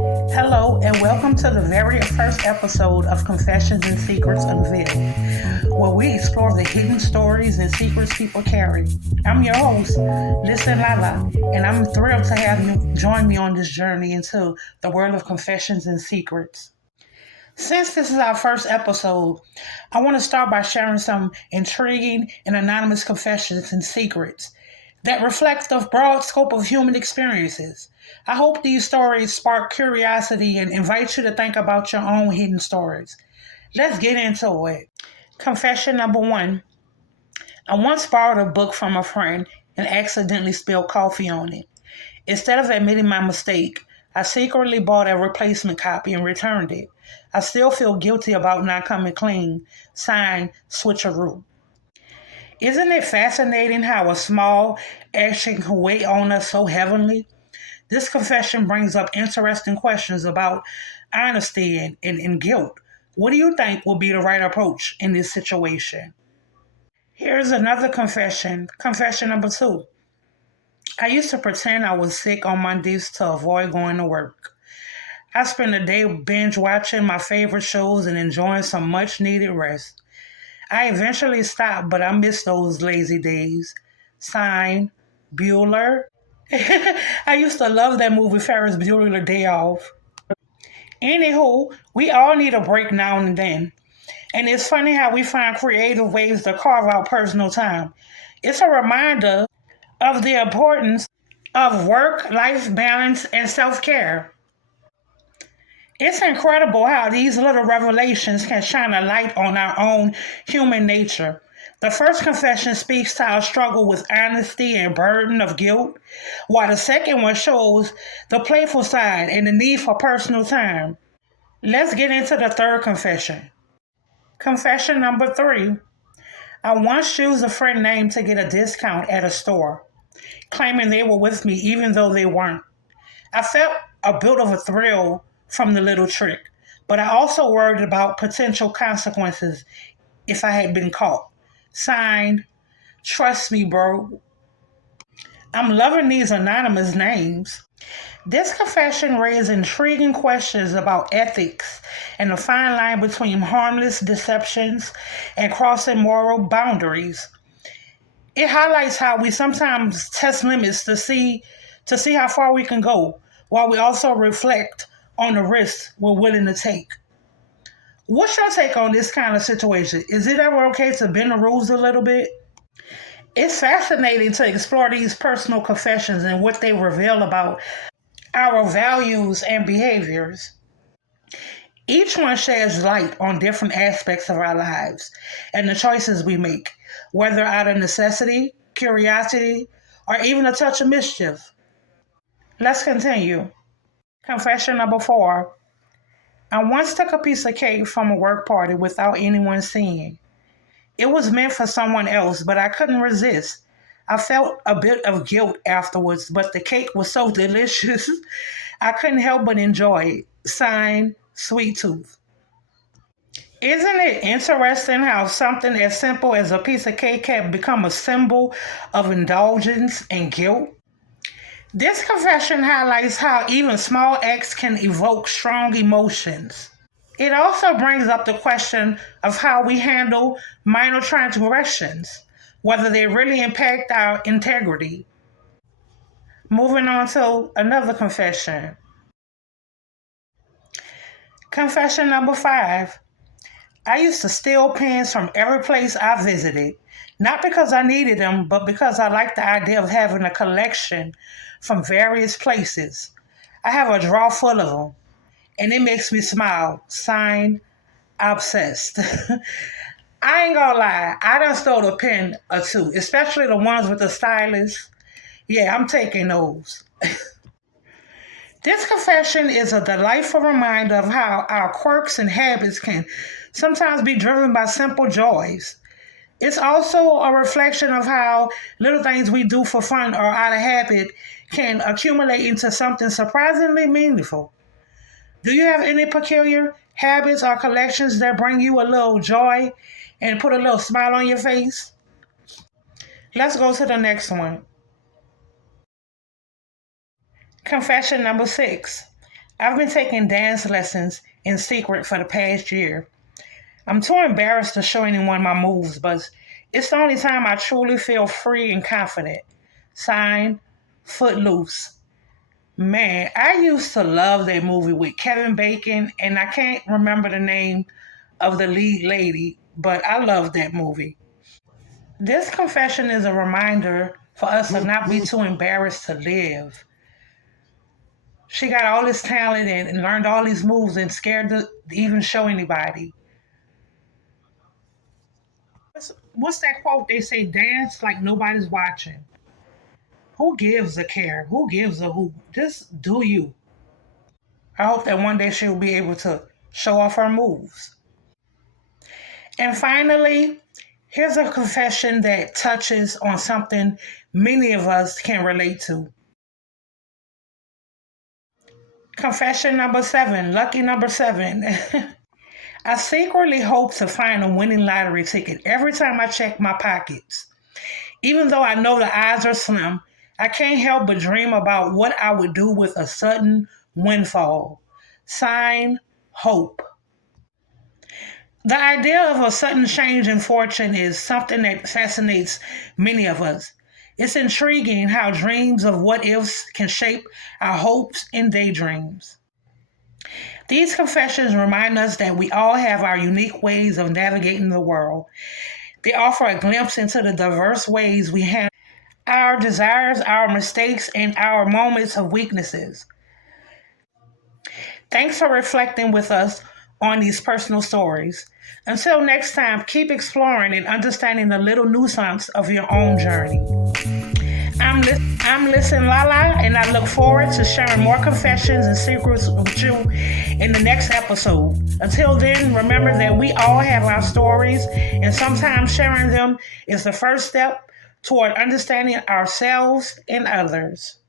Hello, and welcome to the very first episode of Confessions and Secrets Unveiled, where we explore the hidden stories and secrets people carry. I'm your host, Listen Lala, and I'm thrilled to have you join me on this journey into the world of confessions and secrets. Since this is our first episode, I want to start by sharing some intriguing and anonymous confessions and secrets that reflect the broad scope of human experiences. I hope these stories spark curiosity and invite you to think about your own hidden stories. Let's get into it. Confession number one. I once borrowed a book from a friend and accidentally spilled coffee on it. Instead of admitting my mistake, I secretly bought a replacement copy and returned it. I still feel guilty about not coming clean. Signed, Switcheroo. Isn't it fascinating how a small action can weigh on us so heavily? This confession brings up interesting questions about honesty and guilt. What do you think would be the right approach in this situation? Here's another confession. Confession number two. I used to pretend I was sick on Mondays to avoid going to work. I spent a day binge watching my favorite shows and enjoying some much needed rest. I eventually stopped, but I miss those lazy days. Signed, Bueller. I used to love that movie, Ferris Bueller Day Off. Anywho, we all need a break now and then. And it's funny how we find creative ways to carve out personal time. It's a reminder of the importance of work life balance and self care. It's incredible how these little revelations can shine a light on our own human nature. The first confession speaks to our struggle with honesty and burden of guilt, while the second one shows the playful side and the need for personal time. Let's get into the third confession. Confession number three. I once used a friend name to get a discount at a store, claiming they were with me even though they weren't. I felt a bit of a thrill from the little trick, but I also worried about potential consequences if I had been caught. Signed, Trust Me, Bro. I'm loving these anonymous names. This confession raises intriguing questions about ethics and the fine line between harmless deceptions and crossing moral boundaries. It highlights how we sometimes test limits to see how far we can go, while we also reflect on the risks we're willing to take. What's your take on this kind of situation? Is it ever okay to bend the rules a little bit? It's fascinating to explore these personal confessions and what they reveal about our values and behaviors. Each one sheds light on different aspects of our lives and the choices we make, whether out of necessity, curiosity, or even a touch of mischief. Let's continue. Confession number four. I once took a piece of cake from a work party without anyone seeing. It was meant for someone else, but I couldn't resist. I felt a bit of guilt afterwards, but the cake was so delicious, I couldn't help but enjoy it. Signed, Sweet Tooth. Isn't it interesting how something as simple as a piece of cake can become a symbol of indulgence and guilt? This confession highlights how even small acts can evoke strong emotions. It also brings up the question of how we handle minor transgressions, whether they really impact our integrity. Moving on to another confession. Confession number five. I used to steal pens from every place I visited, not because I needed them, but because I liked the idea of having a collection from various places. I have a drawer full of them, and it makes me smile. Signed, Obsessed. I ain't gonna lie, I done stole a pen or two, especially the ones with the stylus. Yeah, I'm taking those. This confession is a delightful reminder of how our quirks and habits can sometimes be driven by simple joys. It's also a reflection of how little things we do for fun or out of habit can accumulate into something surprisingly meaningful. Do you have any peculiar habits or collections that bring you a little joy and put a little smile on your face? Let's go to the next one. Confession number six. I've been taking dance lessons in secret for the past year. I'm too embarrassed to show anyone my moves, but it's the only time I truly feel free and confident. Signed, Footloose. Man, I used to love that movie with Kevin Bacon, and I can't remember the name of the lead lady, but I love that movie. This confession is a reminder for us to not be too embarrassed to live. She got all this talent and learned all these moves and scared to even show anybody. What's that quote? They say, dance like nobody's watching. Who gives a care? Who gives a who? Just do you. I hope that one day she'll be able to show off her moves. And finally, here's a confession that touches on something many of us can relate to. Confession number 7, lucky number 7. I secretly hope to find a winning lottery ticket every time I check my pockets. Even though I know the odds are slim, I can't help but dream about what I would do with a sudden windfall. Sign, Hope. The idea of a sudden change in fortune is something that fascinates many of us. It's intriguing how dreams of what ifs can shape our hopes and daydreams. These confessions remind us that we all have our unique ways of navigating the world. They offer a glimpse into the diverse ways we handle our desires, our mistakes, and our moments of weaknesses. Thanks for reflecting with us on these personal stories. Until next time, keep exploring and understanding the little nuance of your own journey. I'm Listen Lala, and I look forward to sharing more confessions and secrets with you in the next episode. Until then, remember that we all have our stories, and sometimes sharing them is the first step toward understanding ourselves and others.